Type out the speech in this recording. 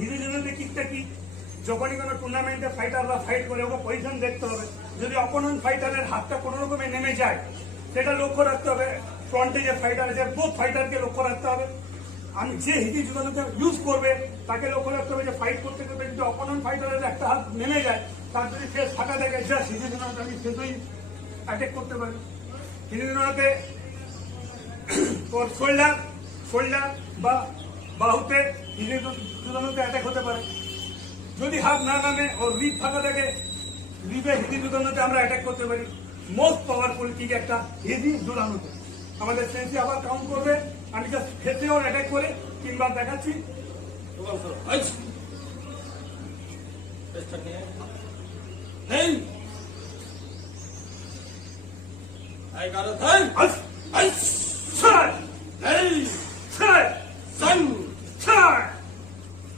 হিজি জুডোতে কিকটা কি, যখনই কোনো টুর্নামেন্টে ফাইটাররা ফাইট করে ওকে পজিশন দেখতে হবে। যদি অপোনেন্ট ফাইটারের হাতটা কোনো রকমে নেমে যায় সেটা লক্ষ্য রাখতে হবে। ফ্রন্টে যে ফাইটার আছে বোথ ফাইটারকে লক্ষ্য রাখতে হবে। আমি যে হিজি জুডোকে ইউজ করবে তাকে লক্ষ্য রাখতে হবে যে ফাইট করতে করতে যদি অপোনেন্ট ফাইটারের একটা হাত নেমে যায়, তার যদি ফেস ফাঁকা থাকে জাস্ট হিজি জুডোতে আমি ফেসেই অ্যাটাক করতে পারি। হিজি জুডোতে তোর শোল্ডার বা বাহুতে হিজি জুডোতে অ্যাটাক হতে পারে। যদি হাত না নামে ওর রিপ ফাঁকা থাকে, রিপে হিজি জুডোতে আমরা অ্যাটাক করতে পারি। মোস্ট পাওয়ারফুল কিক একটা হিজি জুডোতে। আমাদের সেন্সি আবার কাউন্ট করবে, আমি জাস্ট ফেসেও অ্যাটাক করে 3 বার দেখাচ্ছি। I got a time.